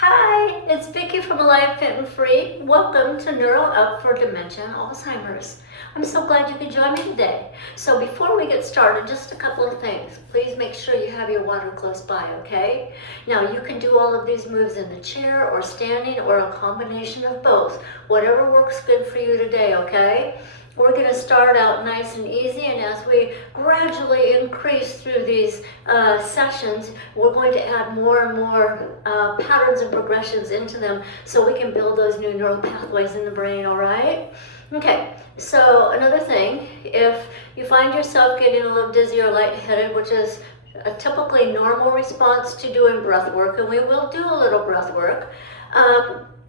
Hi, it's Vicki from Alive Fit and Free. Welcome to Neuro.Up For Dementia Alzheimer's. I'm so glad you could join me today. So before we get started, just a couple of things. Please make sure you have your water close by, okay? Now you can do all of these moves in the chair or standing or a combination of both. Whatever works good for you today, okay? We're going to start out nice and easy, and as we gradually increase through these sessions, we're going to add more and more patterns and progressions into them so we can build those new neural pathways in the brain, all right? Okay, so another thing, if you find yourself getting a little dizzy or lightheaded, which is a typically normal response to doing breath work, and we will do a little breath work,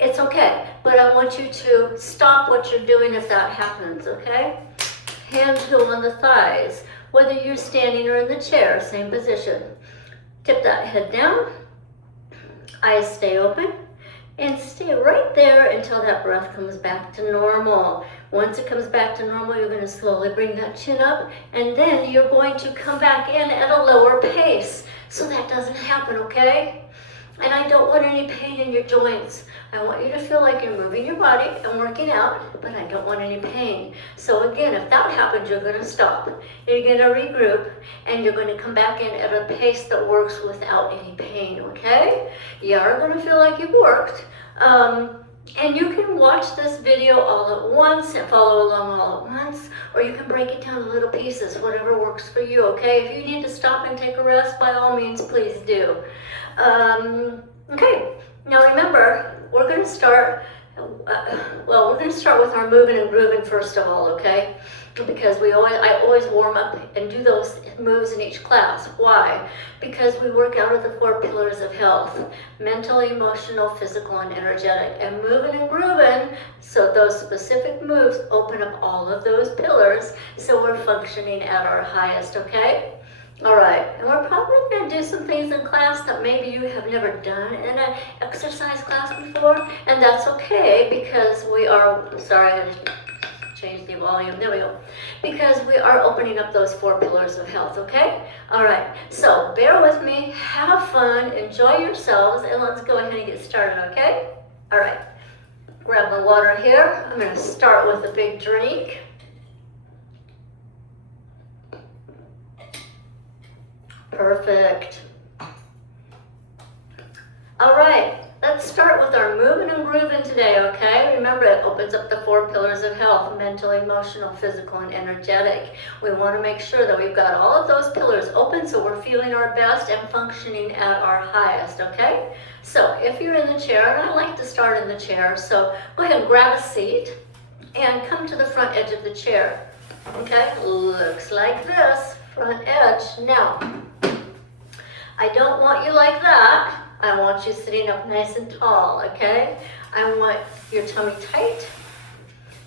it's okay, but I want you to stop what you're doing if that happens, okay? Hands go on the thighs, whether you're standing or in the chair, same position. Tip that head down, eyes stay open, and stay right there until that breath comes back to normal. Once it comes back to normal, you're going to slowly bring that chin up, and then you're going to come back in at a lower pace, so that doesn't happen, okay? And I don't want any pain in your joints. I want you to feel like you're moving your body and working out, but I don't want any pain. So again, if that happens, you're going to stop. You're going to regroup, and you're going to come back in at a pace that works without any pain, okay? You are going to feel like you've worked. And you can watch this video all at once and follow along all at once, or you can break it down in little pieces, whatever works for you, okay? If you need to stop and take a rest, by all means, please do. Okay, now remember, we're going to start, we're going to start with our moving and grooving first of all, okay? Because I always warm up and do those moves in each class. Why? Because we work out of the 4 pillars of health: mental, emotional, physical, and energetic. And moving and grooving, so those specific moves open up all of those pillars, so we're functioning at our highest, okay? All right, and we're probably going to do some things in class that maybe you have never done in an exercise class before, and that's okay, because we are, sorry, I just change the volume, there we go, because we are opening up those 4 pillars of health, okay? All right, so bear with me, have fun, enjoy yourselves, and let's go ahead and get started, okay? All right, grab the water here. I'm going to start with a big drink. Perfect. All right, let's start with our moving and grooving today, okay? Remember, it opens up the 4 pillars of health: mental, emotional, physical, and energetic. We want to make sure that we've got all of those pillars open so we're feeling our best and functioning at our highest, okay? So if you're in the chair, and I like to start in the chair, so go ahead and grab a seat and come to the front edge of the chair, okay? Looks like this, front edge. Now, I don't want you like that. I want you sitting up nice and tall, okay? I want your tummy tight.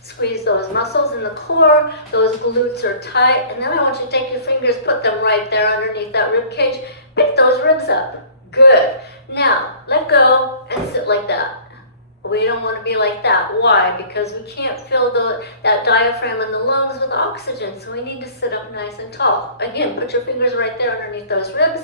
Squeeze those muscles in the core. Those glutes are tight. And then I want you to take your fingers, put them right there underneath that rib cage. Pick those ribs up. Good. Now, let go and sit like that. We don't want to be like that. Why? Because we can't fill that diaphragm in the lungs with oxygen, so we need to sit up nice and tall. Again, put your fingers right there underneath those ribs.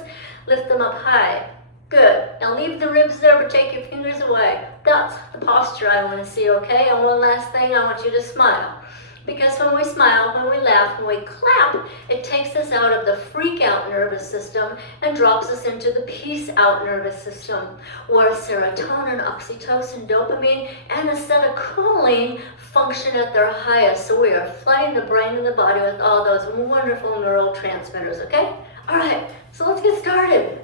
Lift them up high. Good. Now leave the ribs there, but take your fingers away. That's the posture I want to see, okay? And one last thing, I want you to smile. Because when we smile, when we laugh, when we clap, it takes us out of the freak-out nervous system and drops us into the peace-out nervous system, where serotonin, oxytocin, dopamine, and acetylcholine function at their highest. So we are flooding the brain and the body with all those wonderful neurotransmitters, okay? All right, so let's get started.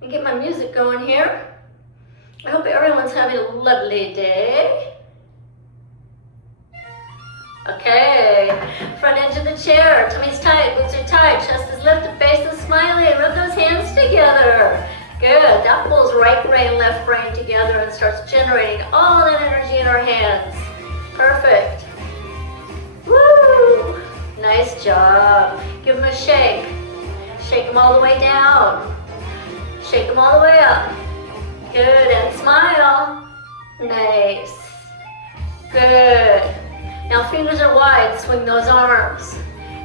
Let me get my music going here. I hope everyone's having a lovely day. Okay, front edge of the chair, tummy's tight, glutes are tight, chest is lifted, face is smiling, rub those hands together. Good, that pulls right brain, left brain together and starts generating all that energy in our hands. Perfect. Woo! Nice job. Give them a shake. Shake them all the way down. Shake them all the way up. Good, and smile. Nice. Good. Now fingers are wide, swing those arms.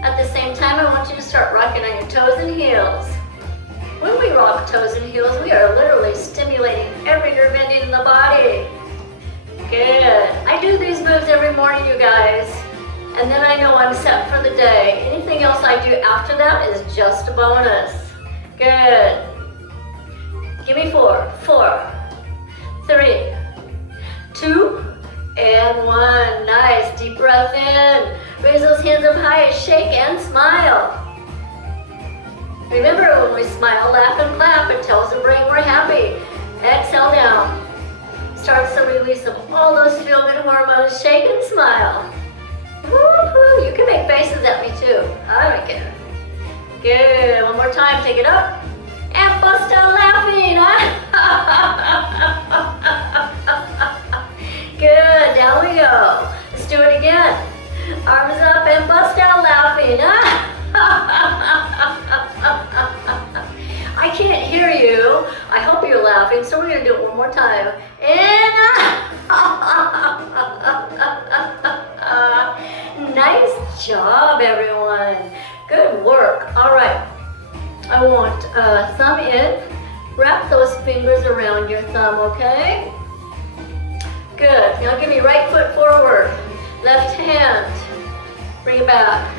At the same time, I want you to start rocking on your toes and heels. When we rock toes and heels, we are literally stimulating every nerve ending in the body. Good. I do these moves every morning, you guys. And then I know I'm set for the day. Anything else I do after that is just a bonus. Good. Give me 4, 4, 3, 2, and 1. Nice. Deep breath in. Raise those hands up high, shake and smile. Remember, when we smile, laugh, and clap, it tells the brain we're happy. Exhale down. Starts the release of all those feel-good hormones. Shake and smile. Woo-hoo. You can make faces at me too. I don't care. Good. One more time. Take it up. And bust out laughing. Good. Down we go. Let's do it again. Arms up and bust out laughing. I can't hear you. I hope you're laughing, so we're going to do it one more time. And nice job, everyone. Good work. All right. I want thumb in. Wrap those fingers around your thumb, okay? Good. Now give me right foot forward. Left hand. Bring it back.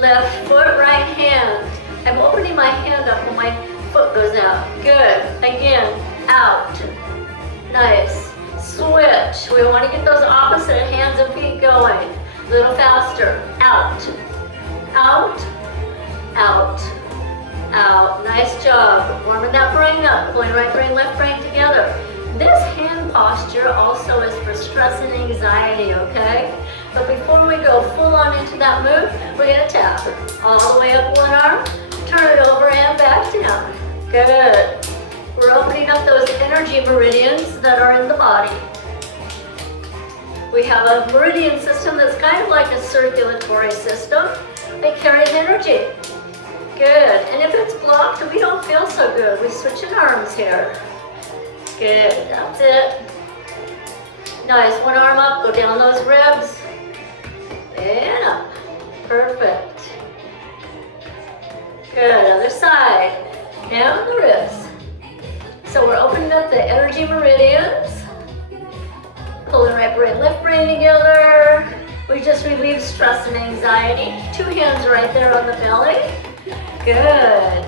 Left foot, right hand. I'm opening my hand up when my foot goes out. Good. Again, out. Nice. Switch. We want to get those opposite hands and feet going. A little faster. Out. Out. Out. Out. Nice job. Warming that brain up. Pulling right brain, left brain together. This hand posture also is for stress and anxiety, okay? But before we go full on into that move, we're going to tap all the way up one arm, turn it over and back down. Good. We're opening up those energy meridians that are in the body. We have a meridian system that's kind of like a circulatory system. It carries energy. Good. And if it's blocked, we don't feel so good. We switch in arms here. Good. That's it. Nice. One arm up. Go down those ribs. And up. Perfect. Good. Other side. Down the ribs. So we're opening up the energy meridians. Pulling right brain, left brain together. We just relieve stress and anxiety. 2 hands right there on the belly. Good.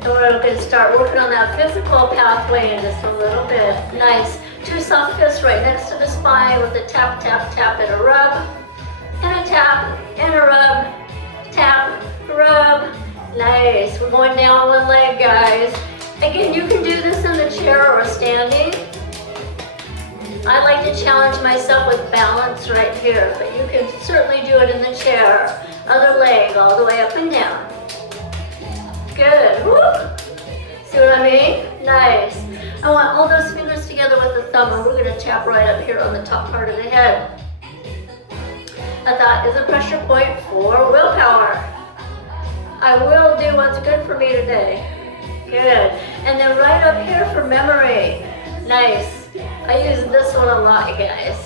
And we're going to start working on that physical pathway in just a little bit. Nice. 2 soft fists right next to the spine with a tap, tap, tap, and a rub. And a tap, and a rub. Tap, rub. Nice. We're going down one leg, guys. Again, you can do this in the chair or standing. I like to challenge myself with balance right here, but you can certainly do it in the chair. Other leg, all the way up and down. Good. Woo. See what I mean? Nice. I want all those fingers together with the thumb, and we're going to tap right up here on the top part of the head. That is a pressure point for willpower. I will do what's good for me today. Good. And then right up here for memory. Nice. I use this one a lot, you guys.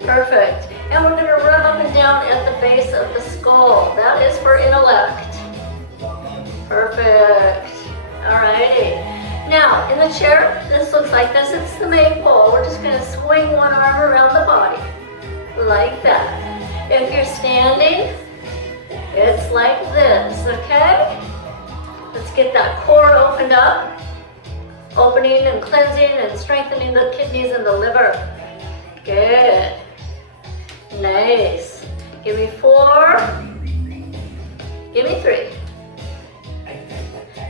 Perfect. And we're going to rub up and down at the base of the skull. That is for intellect. Perfect. Alrighty. Now, in the chair, this looks like this. It's the maypole. We're just going to swing one arm around the body. Like that. If you're standing, it's like this, okay? Let's get that core opened up. Opening and cleansing and strengthening the kidneys and the liver. Good. Nice. Give me 4. Give me 3.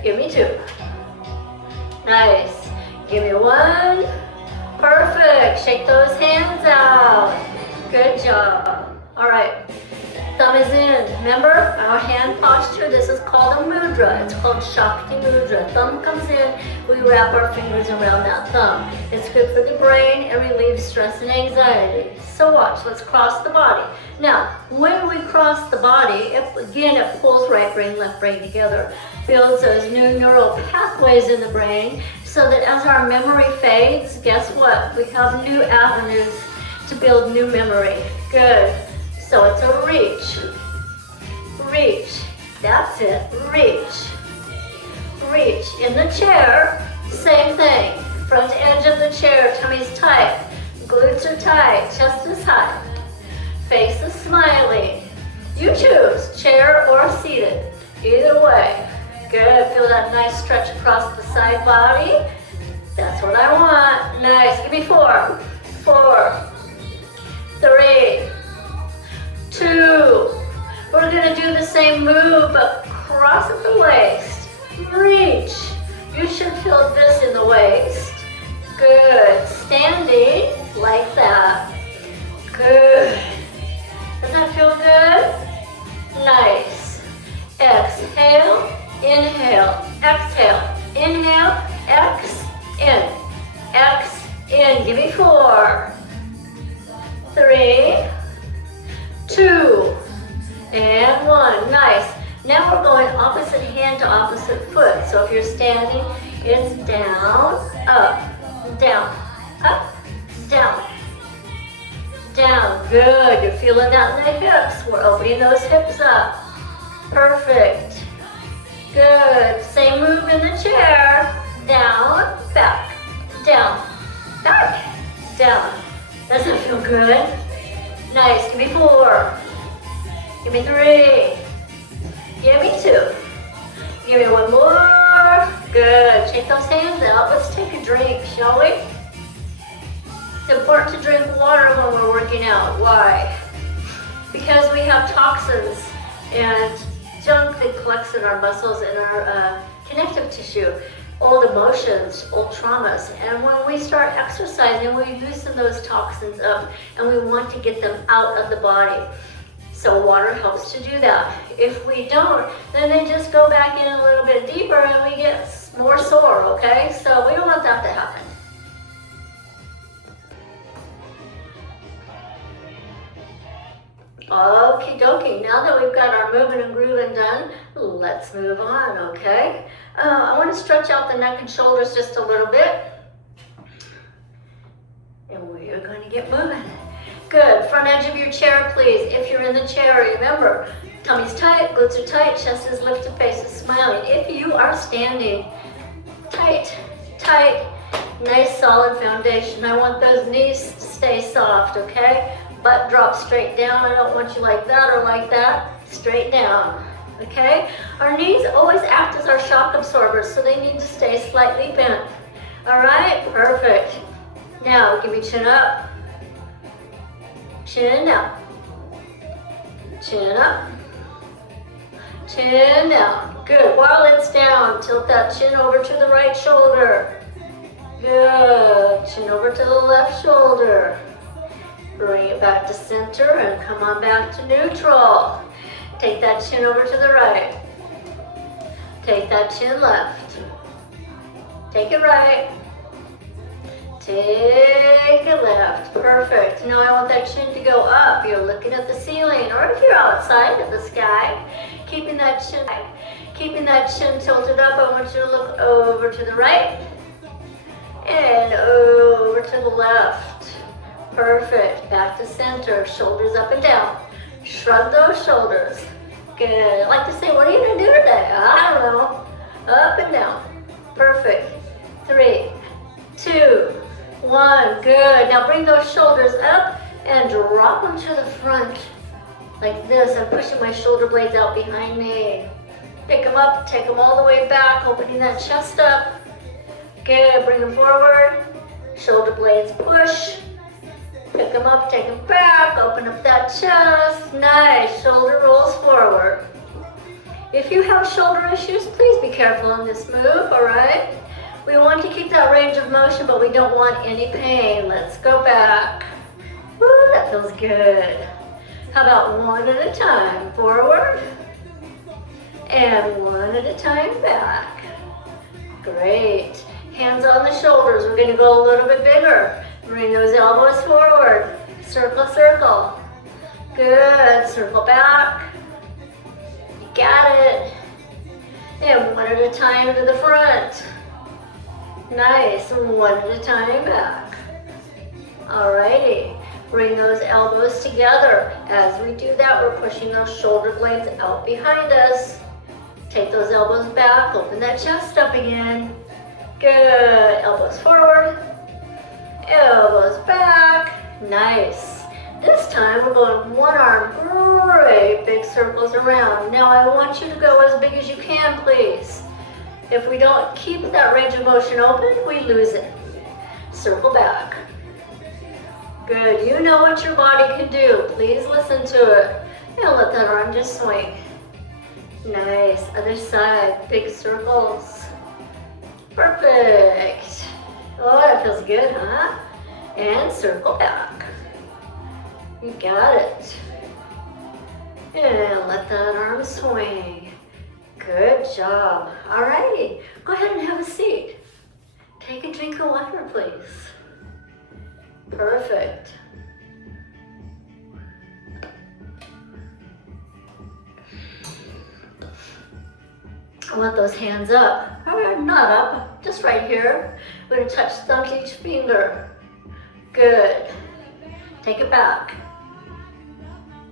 Give me 2. Nice. Give me 1. Perfect. Shake those hands out. Good job. All right. Thumb is in. Remember our hand posture? This is called a mudra. It's called Shakti mudra. Thumb comes in. We wrap our fingers around that thumb. It's good for the brain and relieves stress and anxiety. So watch. Let's cross the body. Now, when we cross the body, it pulls right brain, left brain together. Builds those new neural pathways in the brain so that as our memory fades, guess what? We have new avenues to build new memory. Good. So it's a reach. Reach. That's it. Reach. In the chair, same thing. Front edge of the chair, tummy's tight, glutes are tight, chest is high, face is smiling. You choose, chair or seated, either way. Good, feel that nice stretch across the side body. That's what I want. Nice, give me 4, 4, 3, 2. We're gonna do the same move, but cross at the waist. Reach. You should feel this in the waist. Good. Standing like that. Good. Does that feel good? Nice. Exhale, inhale, exhale, inhale, X, in. Give me 4, 3, 2, and 1. Nice. Now we're going opposite hand to opposite foot. So if you're standing, it's down, up, down, up, down, down. Good. You're feeling that in the hips. We're opening those hips up. Perfect. Good. Same move in the chair. Down, back, down, back, down. Does it feel good? Nice. Give me 4. Give me 3. Give me 2. Give me 1 more. Good. Shake those hands out. Let's take a drink, shall we? It's important to drink water when we're working out. Why? Because we have toxins and junk that collects in our muscles and our connective tissue, old emotions, old traumas. And when we start exercising, we loosen those toxins up and we want to get them out of the body. So water helps to do that. If we don't, then they just go back in a little bit deeper and we get more sore, okay? So we don't want that to happen. Okie dokie, now that we've got our moving and grooving done, let's move on, okay? I want to stretch out the neck and shoulders just a little bit. And we are going to get moving. Good, front edge of your chair, please. If you're in the chair, remember, tummy's tight, glutes are tight, chest is lifted, face is smiling. If you are standing, tight, tight, nice solid foundation. I want those knees to stay soft, okay? Butt drop straight down. I don't want you like that or like that. Straight down, okay? Our knees always act as our shock absorbers, so they need to stay slightly bent. All right, perfect. Now, give me chin up. Chin down, chin up, chin down. Good, while it's down, tilt that chin over to the right shoulder. Good, chin over to the left shoulder. Bring it back to center and come on back to neutral. Take that chin over to the right. Take that chin left. Take it right. Take it left. Perfect. Now I want that chin to go up. You're looking at the ceiling, or if you're outside at the sky, keeping that chin tilted up. I want you to look over to the right and over to the left. Perfect. Back to center. Shoulders up and down. Shrug those shoulders. Good. I like to say, what are you going to do today? I don't know. Up and down. Perfect. 3, 2, 1. Good. Now bring those shoulders up and drop them to the front. Like this. I'm pushing my shoulder blades out behind me. Pick them up. Take them all the way back. Opening that chest up. Good. Bring them forward. Shoulder blades push. Pick them up, take them back, open up that chest. Nice, shoulder rolls forward. If you have shoulder issues, please be careful in this move, all right? We want to keep that range of motion, but we don't want any pain. Let's go back. Woo, that feels good. How about one at a time? Forward, and one at a time back. Great. Hands on the shoulders. We're gonna go a little bit bigger. Bring those elbows forward. Circle, circle. Good. Circle back. You got it. And one at a time to the front. Nice. One at a time back. Alrighty. Bring those elbows together. As we do that, we're pushing those shoulder blades out behind us. Take those elbows back, open that chest up again. Good, elbows forward, elbows back, nice. This time we're going one arm, great, big circles around. Now I want you to go as big as you can, please. If we don't keep that range of motion open, we lose it. Circle back. Good, you know what your body can do. Please listen to it. And let that arm just swing. Nice, other side, big circles. Perfect. Oh, that feels good, huh? And circle back. You got it. And let that arm swing. Good job. All righty, go ahead and have a seat. Take a drink of water, please. Perfect. I want those hands up, or not up, just right here. We're gonna touch thumb to each finger. Good. Take it back.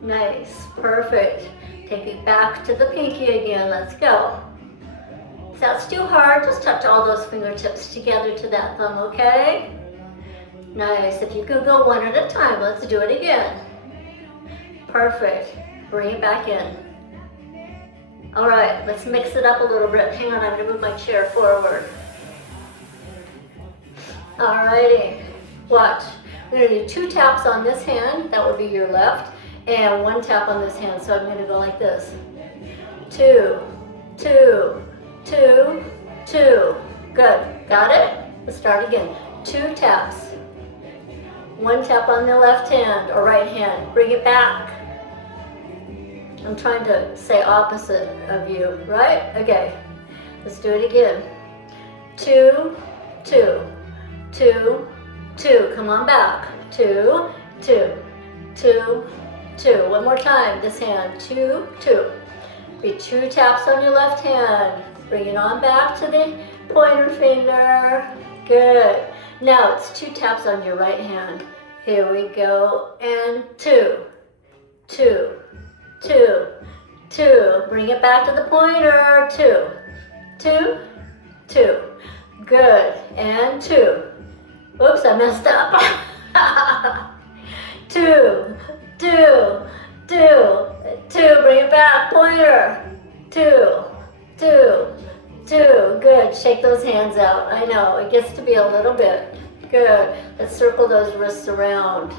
Nice, perfect. Take it back to the pinky again, let's go. If that's too hard, just touch all those fingertips together to that thumb, okay? Nice, if you could go one at a time, let's do it again. Perfect, bring it back in. All right, let's mix it up a little bit. Hang on, I'm gonna move my chair forward. All righty, watch. We're gonna do 2 taps on this hand, that would be your left, and 1 tap on this hand, so I'm gonna go like this. 2, 2, 2, 2. Good, got it? Let's start again. 2 taps. 1 tap on the left hand or right hand. Bring it back. I'm trying to say opposite of you, right? Okay, let's do it again. 2, 2, 2, 2. Come on back. 2, 2, 2, 2. One more time, this hand. 2, 2. Be 2 taps on your left hand. Bring it on back to the pointer finger. Good. Now it's 2 taps on your right hand. Here we go. And 2, 2, 2, 2. Bring it back to the pointer. 2, 2, 2. Good. And 2. Oops, I messed up. 2, 2, 2, 2. Bring it back. Pointer. 2, 2, 2. Good. Shake those hands out. I know, it gets to be a little bit. Good. Let's circle those wrists around.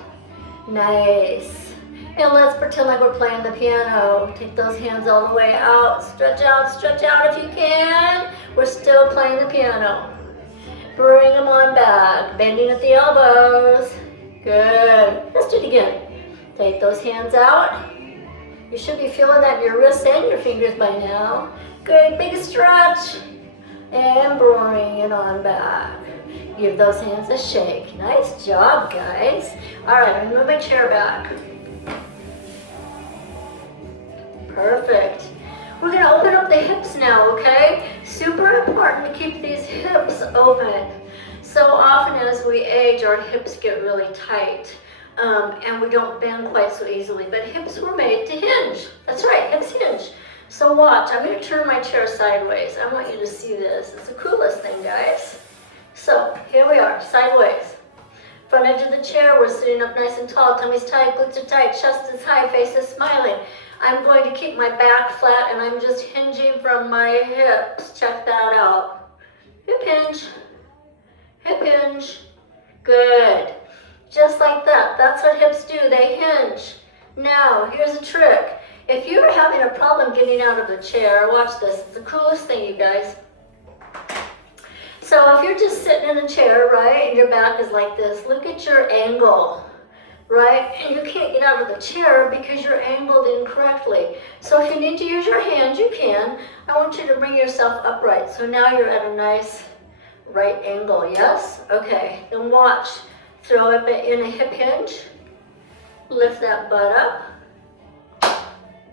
Nice. And let's pretend like we're playing the piano. Take those hands all the way out. Stretch out if you can. We're still playing the piano. Bring them on back. Bending at the elbows. Good. Let's do it again. Take those hands out. You should be feeling that in your wrists and your fingers by now. Good. Big stretch. And bring it on back. Give those hands a shake. Nice job, guys. All right, I'm gonna move my chair back. Perfect. We're gonna open up the hips now, okay? Super important to keep these hips open. So often as we age, our hips get really tight and we don't bend quite so easily, but hips were made to hinge. That's right, hips hinge. So watch, I'm gonna turn my chair sideways. I want you to see this. It's the coolest thing, guys. So here we are, sideways. Front edge of the chair, we're sitting up nice and tall, tummy's tight, glutes are tight, chest is high, face is smiling. I'm going to keep my back flat and I'm just hinging from my hips. Check that out. Hip hinge, hip hinge. Good. Just like that. That's what hips do, they hinge. Now, here's a trick. If you're having a problem getting out of the chair, watch this. It's the coolest thing, you guys. So if you're just sitting in a chair, right, and your back is like this, look at your angle, right? And you can't get out of the chair because you're angled incorrectly. So if you need to use your hands, you can. I want you to bring yourself upright. So now you're at a nice right angle, yes? Okay, then watch. Throw it in a hip hinge. Lift that butt up.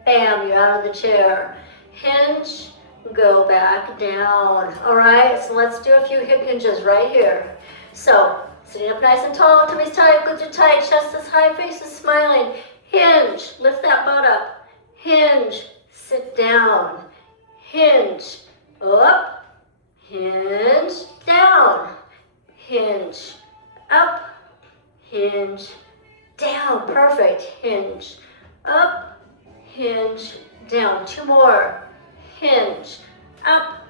Bam, you're out of the chair. Hinge. Go back down. All right, so let's do a few hip hinges right here. So, sitting up nice and tall, tummy's tight, glutes are tight, chest is high, face is smiling. Hinge, lift that butt up. Hinge, sit down. hinge, up, hinge, down, hinge, up, hinge, down. Perfect. Hinge, up, hinge, down. Two more. Hinge, up,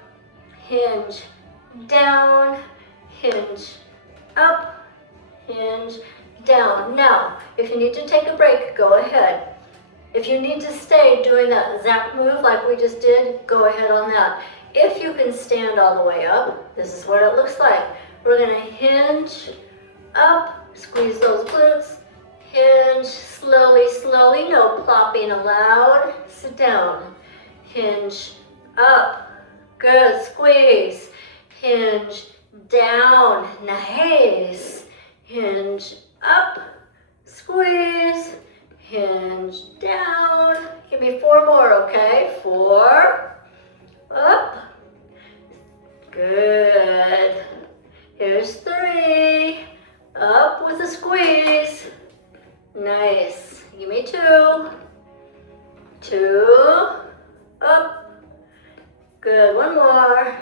hinge, down, hinge, up, hinge, down. Now, if you need to take a break, go ahead. If you need to stay doing that exact move like we just did, go ahead on that. If you can stand all the way up, this is what it looks like. We're gonna hinge, up, squeeze those glutes, hinge, slowly, slowly, no plopping allowed. Sit down, hinge, up, good, squeeze, hinge, down, nice, hinge, up, squeeze, hinge, down. Give me four more, okay? Four, up, good. Here's three, up with a squeeze, nice. Give me two, two, up, good. One more,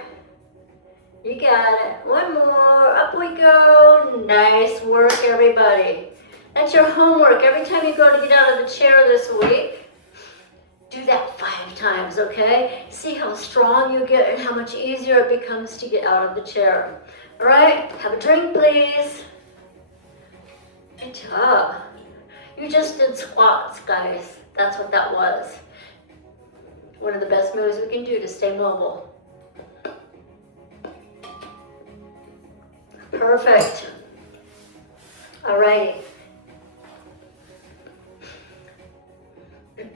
you got it. One more, up we go. Nice work, everybody. That's your homework. Every time you go to get out of the chair this week, do that 5 times, okay? See how strong you get and how much easier it becomes to get out of the chair. All right, have a drink, please. Good job. You just did squats, guys. That's what that was. One of the best moves we can do to stay mobile. Perfect. All right. I'm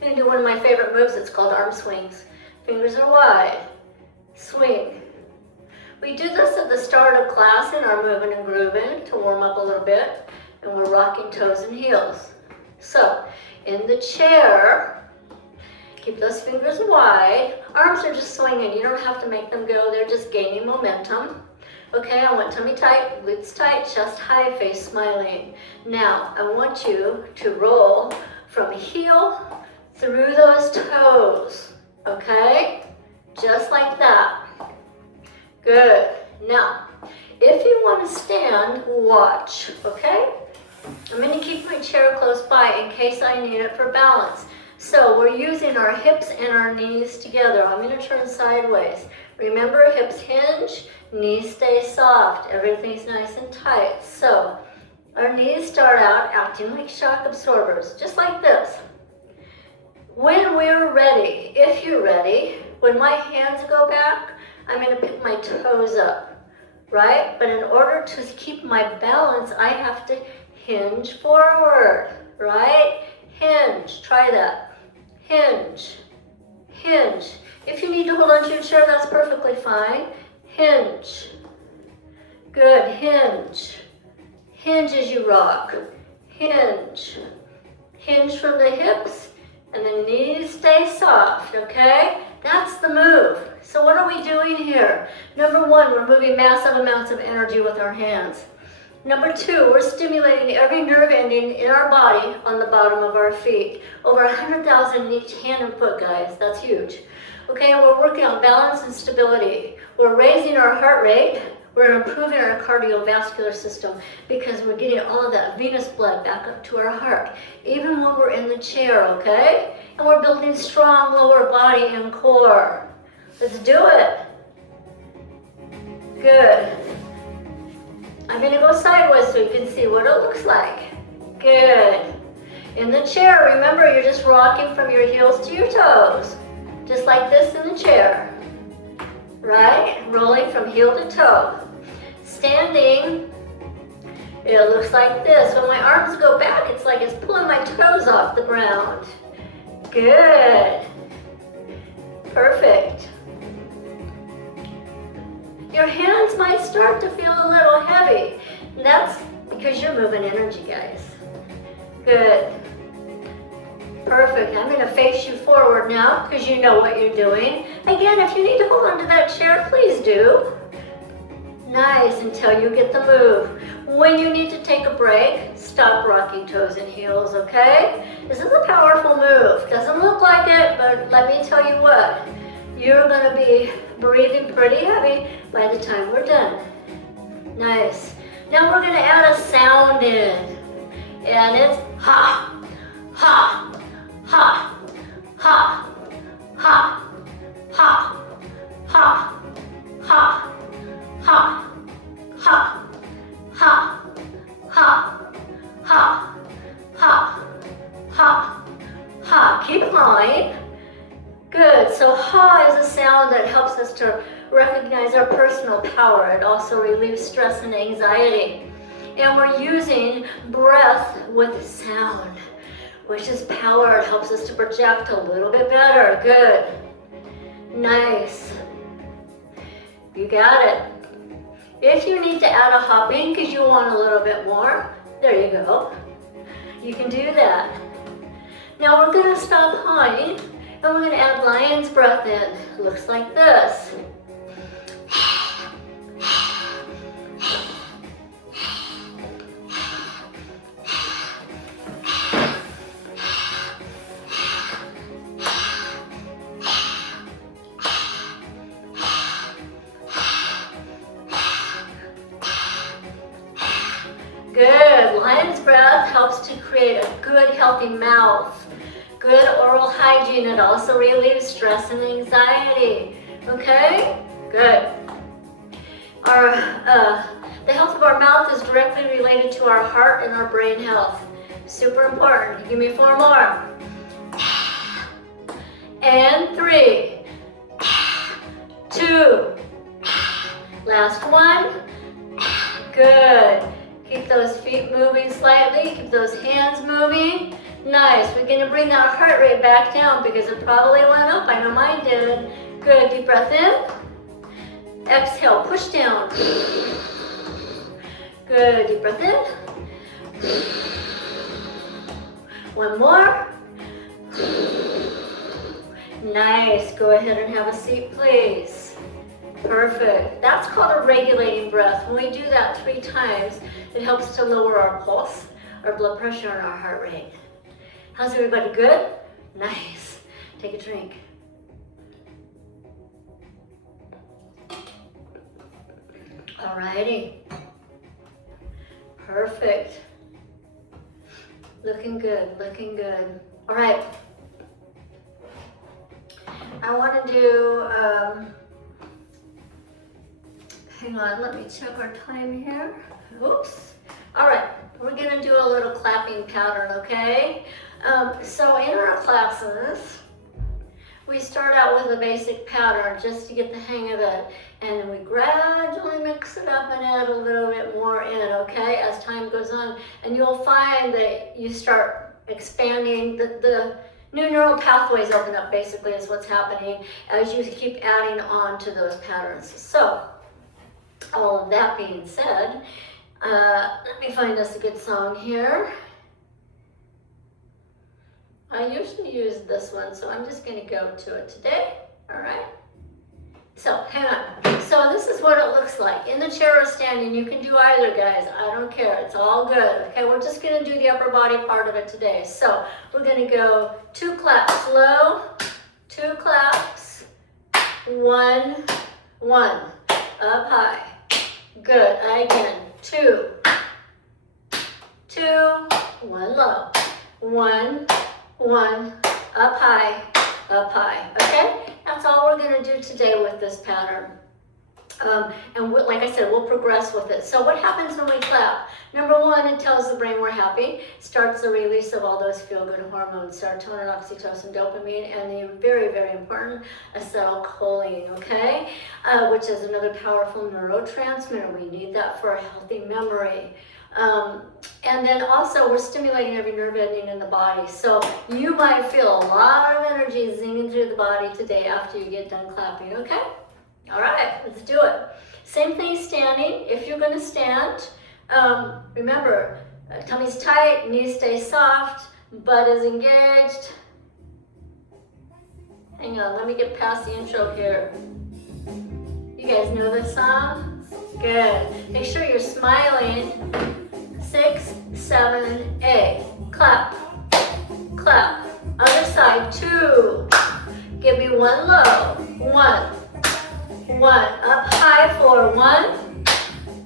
going to do one of my favorite moves. It's called arm swings. Fingers are wide. Swing. We do this at the start of class in our Movin and Groovin to warm up a little bit, and we're rocking toes and heels. So, in the chair, keep those fingers wide. Arms are just swinging. You don't have to make them go. They're just gaining momentum. Okay, I want tummy tight, glutes tight, chest high, face smiling. Now, I want you to roll from heel through those toes. Okay? Just like that. Good. Now, if you want to stand, watch. Okay? I'm going to keep my chair close by in case I need it for balance. So we're using our hips and our knees together. I'm going to turn sideways. Remember, hips hinge, knees stay soft. Everything's nice and tight. So our knees start out acting like shock absorbers, just like this. When we're ready, if you're ready, when my hands go back, I'm going to pick my toes up, right? But in order to keep my balance, I have to hinge forward, right? Hinge. Try that. Hinge. Hinge. If you need to hold on to your chair, that's perfectly fine. Hinge. Good. Hinge. Hinge as you rock. Hinge. Hinge from the hips, and the knees stay soft, okay? That's the move. So what are we doing here? Number one, we're moving massive amounts of energy with our hands. Number two, we're stimulating every nerve ending in our body on the bottom of our feet. Over 100,000 in each hand and foot, guys. That's huge. Okay, and we're working on balance and stability. We're raising our heart rate. We're improving our cardiovascular system because we're getting all of that venous blood back up to our heart, even when we're in the chair, okay? And we're building strong lower body and core. Let's do it. Good. I'm going to go sideways so you can see what it looks like. Good. In the chair, remember, you're just rocking from your heels to your toes. Just like this in the chair. Right? Rolling from heel to toe. Standing, it looks like this. When my arms go back, it's like it's pulling my toes off the ground. Good. Perfect. Your hands might start to feel a little heavy. And that's because you're moving energy, guys. Good. Perfect. I'm going to face you forward now because you know what you're doing. Again, if you need to hold onto that chair, please do. Nice, until you get the move. When you need to take a break, stop rocking toes and heels, okay? This is a powerful move. Doesn't look like it, but let me tell you what. You're gonna be breathing pretty heavy by the time we're done. Nice. Now we're gonna add a sound in. And it's ha, ha, ha, ha, ha, ha, ha, ha, ha, ha, ha, ha, ha, ha, ha, ha. Keep going. Good. So ha is a sound that helps us to recognize our personal power. It also relieves stress and anxiety. And we're using breath with sound, which is power. It helps us to project a little bit better. Good. Nice. You got it. If you need to add a hopping because you want a little bit more, there you go. You can do that. Now we're going to stop hawing and we're going to add lion's breath in. Looks like this. Good. Lion's breath helps to create a good, healthy mouth. Good oral hygiene. It also relieves stress and anxiety. Okay? Good. The health of our mouth is directly related to our heart and our brain health. Super important. Give me 4 more. And 3, 2, last one. Good. Keep those feet moving slightly. Keep those hands moving. Nice. We're going to bring that heart rate back down because it probably went up. I know mine did. Good. Deep breath in. Exhale. Push down. Good. Deep breath in. One more. Nice. Go ahead and have a seat, please. Perfect. That's called a regulating breath. When we do that 3 times, it helps to lower our pulse, our blood pressure, and our heart rate. How's everybody? Good? Nice. Take a drink. Alrighty. Perfect. Looking good, looking good. All right. I want to do, hang on, let me check our time here. Oops. All right, we're going to do a little clapping pattern, okay? So in our classes, we start out with a basic pattern just to get the hang of it. And then we gradually mix it up and add a little bit more in, okay, as time goes on. And you'll find that you start expanding, the new neural pathways open up, basically, is what's happening as you keep adding on to those patterns. So, all of that being said, let me find us a good song here. I usually use this one, so I'm just going to go to it today. All right. So, hang on. So, this is what it looks like. In the chair or standing, you can do either, guys. I don't care. It's all good. Okay, we're just going to do the upper body part of it today. So, we're going to go 2 claps slow, 2 claps, 1, 1, up high. Good. Again, 2, 2, 1 low, 1, 1, up high, okay? That's all we're going to do today with this pattern. And like I said, we'll progress with it. So what happens when we clap? Number 1, it tells the brain we're happy, starts the release of all those feel-good hormones, serotonin, oxytocin, dopamine, and the very, very important acetylcholine, okay? Which is another powerful neurotransmitter. We need that for a healthy memory. And then also we're stimulating every nerve ending in the body. So you might feel a lot of energy zinging through the body today after you get done clapping, okay? All right, let's do it. Same thing standing. If you're going to stand, remember, tummy's tight, knees stay soft, butt is engaged. Hang on, let me get past the intro here. You guys know this song? Good. Make sure you're smiling. 6, 7, 8. Clap, clap. Other side, 2. Give me 1 low, 1, 1. Up high for 1,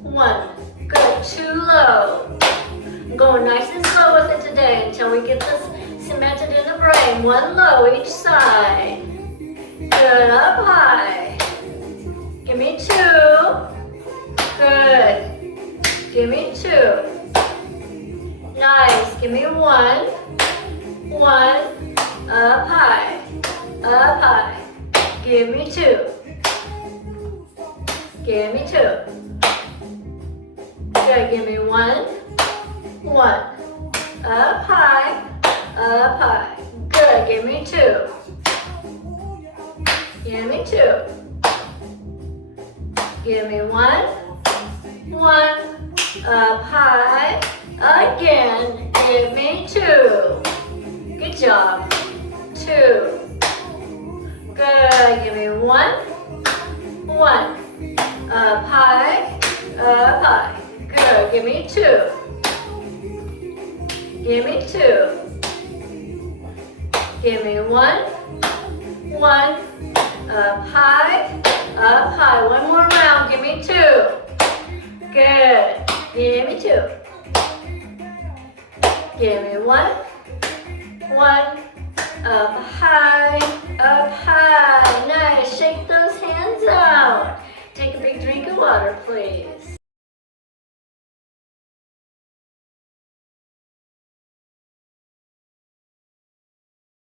1. Good, 2 low. I'm going nice and slow with it today until we get this cemented in the brain. 1 low each side. Good, up high. Give me 2. Good. Give me 2. Nice. Give me 1. 1. Up high. Up high. Give me 2. Give me 2. Good. Give me 1. 1. Up high. Up high. Good. Give me 2. Give me 2. Give me 1. 1. Up high. Again. Give me 2. Good job. 2. Good. Give me 1. 1. Up high. Up high. Good. Give me 2. Give me 2. Give me 1. 1. Up high. Up high. One more round. Give me 2. Good. Give me 2. Give me 1. 1. Up high. Up high. Nice. Shake those hands out. Take a big drink of water, please.